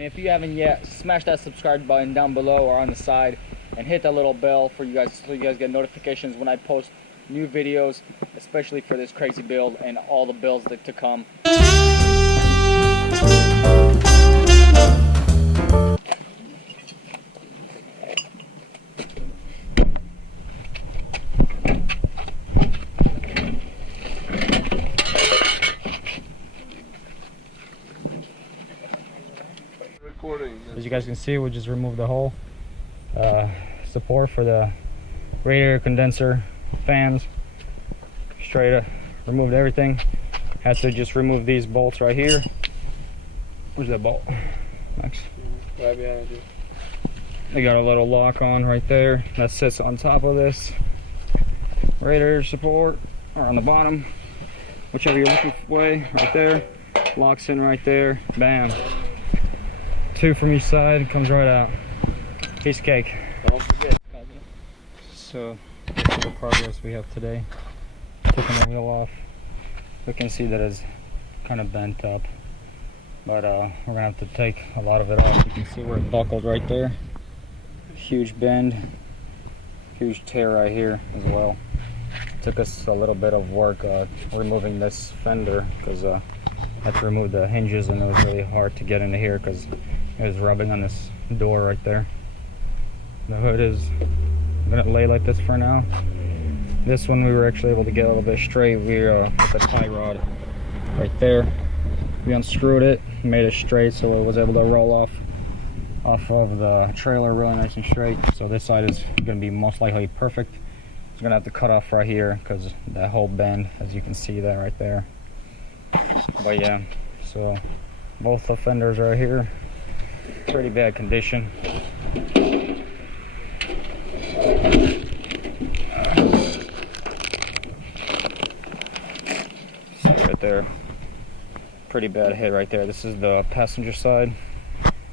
And if you haven't yet, smash that subscribe button down below or on the side, and hit that little bell for you guys so you guys get notifications when I post new videos, especially for this crazy build and all the builds that to come. As you guys can see, we just removed the whole support for the radiator condenser fans. Straight up removed everything. Had to just remove these bolts right here. Where's that bolt? Max? Right behind you. They got a little lock on right there that sits on top of this radiator support, or on the bottom, whichever you're looking way. Right there, locks in right there. Bam. 2 from each side, comes right out. Piece of cake. Don't forget. So this is the progress we have today. Taking the wheel off. We can see that it's kind of bent up, but we're gonna have to take a lot of it off. You can see where it buckled right there. Huge bend, huge tear right here as well. Took us a little bit of work removing this fender because I had to remove the hinges, and it was really hard to get into here because it was rubbing on this door right there. The hood is gonna lay like this for now. This one we were actually able to get a little bit straight. We with the tie rod right there, we unscrewed it, made it straight, so it was able to roll off of the trailer really nice and straight. So this side is gonna be most likely perfect. It's gonna have to cut off right here because that whole bend, as you can see that right there. But yeah, so both the fenders are here, pretty bad condition. See right there, pretty bad hit right there. This is the passenger side.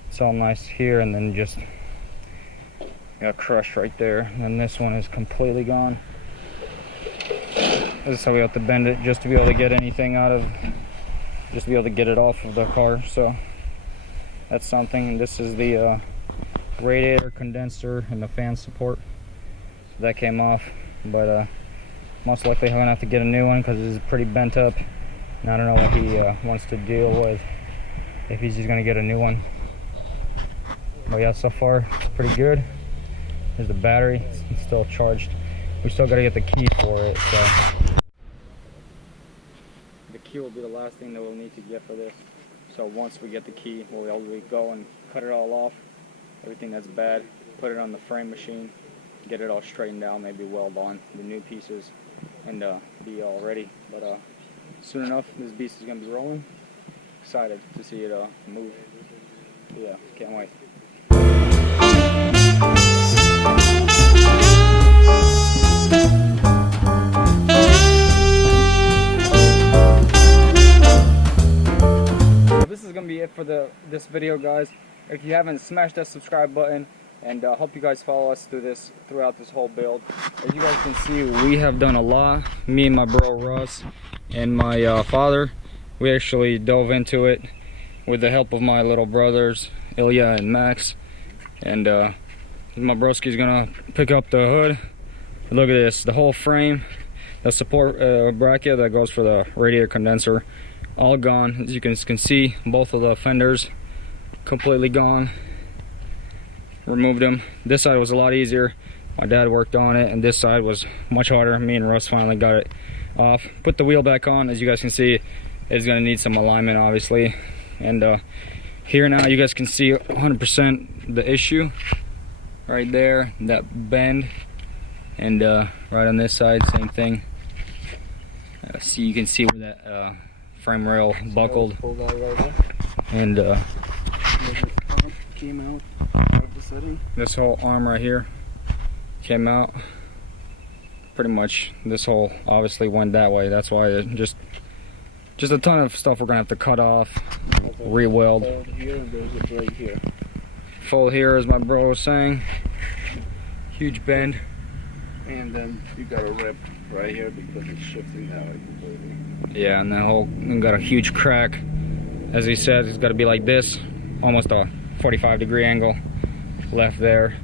It's all nice here, and then just got crushed right there. And then this one is completely gone. This is how we have to bend it just to be able to get anything out of, just to be able to get it off of the car. So that's something. And this is the radiator condenser and the fan support. So that came off, but most likely I'm gonna have to get a new one because it's pretty bent up. And I don't know what he wants to deal with, if he's just gonna get a new one. But yeah, so far it's pretty good. There's the battery, it's still charged. We still gotta get the key for it, so the key will be the last thing that we'll need to get for this. So once we get the key, we'll be able to go and cut it all off, everything that's bad, put it on the frame machine, get it all straightened out, maybe weld on the new pieces, and be all ready. But soon enough, this beast is gonna be rolling. Excited to see it move. Yeah, can't wait. This is gonna be it for this video, guys. If you haven't, smash that subscribe button, and hope you guys follow us throughout this whole build. As you guys can see, we have done a lot. Me and my bro Russ and my father, we actually dove into it with the help of my little brothers Ilya and Max, and my broski's gonna pick up the hood. Look at this, the whole frame, the support bracket that goes for the radiator condenser, all gone. As you can see, both of the fenders completely gone. Removed them. This side was a lot easier. My dad worked on it, and this side was much harder. Me and Russ finally got it off. Put the wheel back on. As you guys can see, it's gonna need some alignment, obviously. And here now, you guys can see 100% the issue right there, that bend, and right on this side, same thing. See, you can see where that frame rail buckled, and came out of the setting. This whole arm right here came out. Pretty much this whole obviously went that way. That's why it just a ton of stuff we're gonna have to cut off, re-weld. Fold here, and there's a break here. Fold here, as my bro was saying. Huge bend. And then you got a rip right here because it's shifting that way completely. Yeah, and the whole got a huge crack. As he said, it's got to be like this, almost a 45-degree angle left there.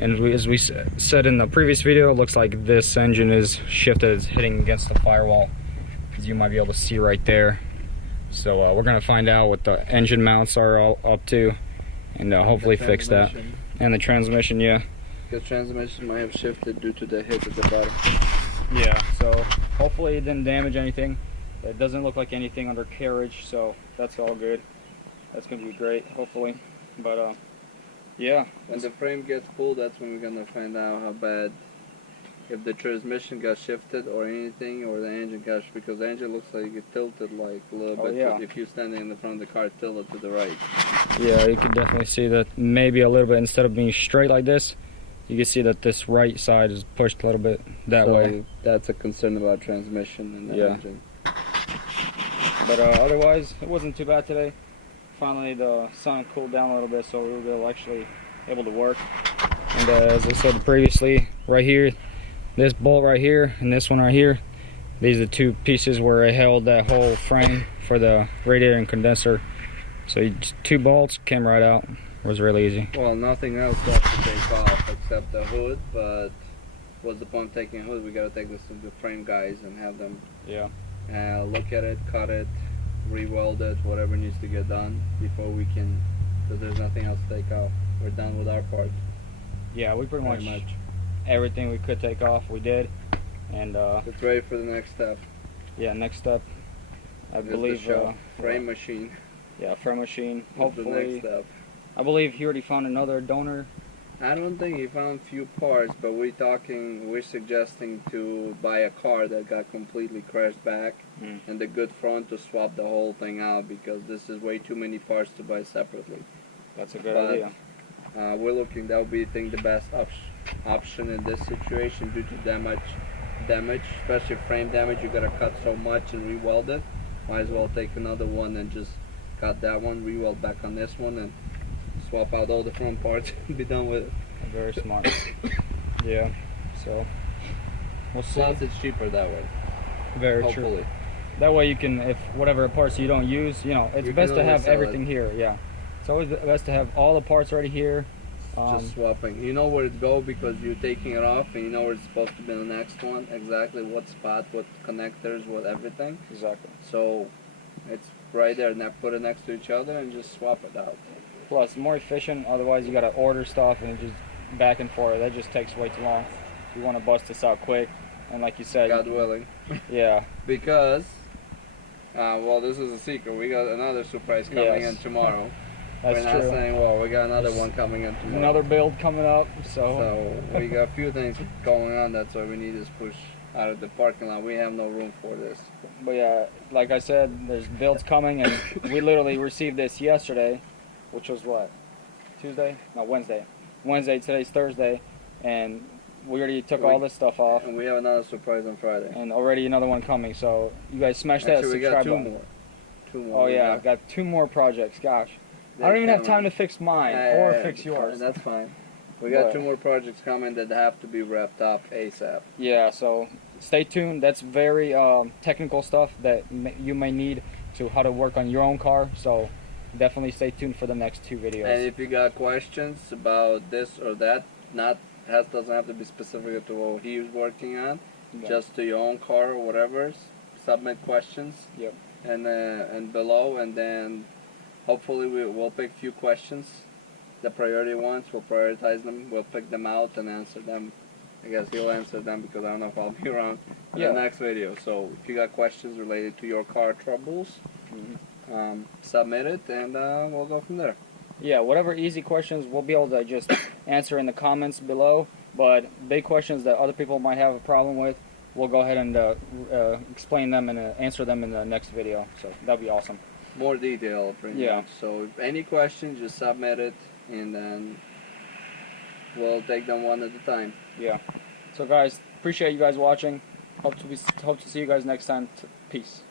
And as we said in the previous video, it looks like this engine is shifted, it's hitting against the firewall, as you might be able to see right there. So we're gonna find out what the engine mounts are all up to, and hopefully fix that. And the transmission, yeah. The transmission might have shifted due to the hit at the bottom. Yeah, so hopefully it didn't damage anything. It doesn't look like anything under carriage, so that's all good. That's gonna be great, hopefully. But yeah. When the frame gets pulled, that's when we're gonna find out how bad, if the transmission got shifted or anything, or the engine got, because the engine looks like it tilted like a little bit. Yeah. If you're standing in the front of the car, tilted to the right. Yeah, you can definitely see that maybe a little bit, instead of being straight like this, you can see that this right side is pushed a little bit that way. That's a concern about transmission and the engine. But otherwise, it wasn't too bad today. Finally, the sun cooled down a little bit, so we were actually able to work. And as I said previously, right here, this bolt right here and this one right here, these are the two pieces where I held that whole frame for the radiator and condenser. So just 2 bolts came right out. It was really easy. Well, nothing else left to take off except the hood, but what's the point of taking a hood? We gotta take this to the frame guys and have them look at it, cut it, re-weld it, whatever needs to get done before we can, because there's nothing else to take off. We're done with our part. Yeah, we pretty much everything we could take off, we did. And it's ready for the next step. Yeah, next step, I believe frame machine. Yeah, frame machine. Hopefully, the next step. I believe he already found another donor. I don't think he found few parts, but we're suggesting to buy a car that got completely crashed back and the good front, to swap the whole thing out, because this is way too many parts to buy separately. That's a good idea. We're looking, that would be, I think, the best option in this situation due to damage, especially frame damage. You gotta cut so much and re-weld it. Might as well take another one and just cut that one, re-weld back on this one, and swap out all the front parts and be done with it. Very smart. Yeah, so we'll see. Plus it's cheaper that way. Very true. That way you can, if whatever parts you don't use, you know, it's best to have everything here. Yeah, it's always best to have all the parts already here. Just swapping. You know where it goes because you're taking it off, and you know where it's supposed to be in the next one. Exactly what spot, what connectors, what everything. Exactly. So it's right there. Now put it next to each other and just swap it out. Plus, more efficient. Otherwise, you gotta order stuff and it just back and forth. That just takes way too long. You want to bust this out quick, and like you said, God willing. Yeah. Because, well, this is a secret. We got another surprise coming in tomorrow. That's We're not true. saying, well, we got another one coming in tomorrow. Another build coming up. So we got a few things going on. That's why we need this push out of the parking lot. We have no room for this. But yeah, like I said, there's builds coming, and we literally received this yesterday, which was what? Tuesday? No, Wednesday. Wednesday, today's Thursday, and we already took all this stuff off. And we have another surprise on Friday. And already another one coming, so you guys smash that subscribe button. We got two more. Oh yeah, I've got 2 more projects, gosh. I don't even have time to fix mine or fix yours. That's fine. We got 2 more projects coming that have to be wrapped up ASAP. Yeah, so stay tuned. That's very technical stuff that you may need to how to work on your own car, so definitely stay tuned for the next 2 videos. And if you got questions about this or that, doesn't have to be specific to what he was working on, just to your own car or whatever, submit questions. Yep. And below, and then hopefully we'll pick a few questions, the priority ones. We'll prioritize them. We'll pick them out and answer them. I guess he'll answer them because I don't know if I'll be around in the next video. So if you got questions related to your car troubles, submit it, and we'll go from there. Yeah, whatever easy questions we'll be able to just answer in the comments below, but big questions that other people might have a problem with, we'll go ahead and explain them and answer them in the next video. So that'd be awesome. More detail, pretty much. So if any questions, just submit it, and then we'll take them one at a time. Yeah. So guys, appreciate you guys watching. Hope to see you guys next time. Peace.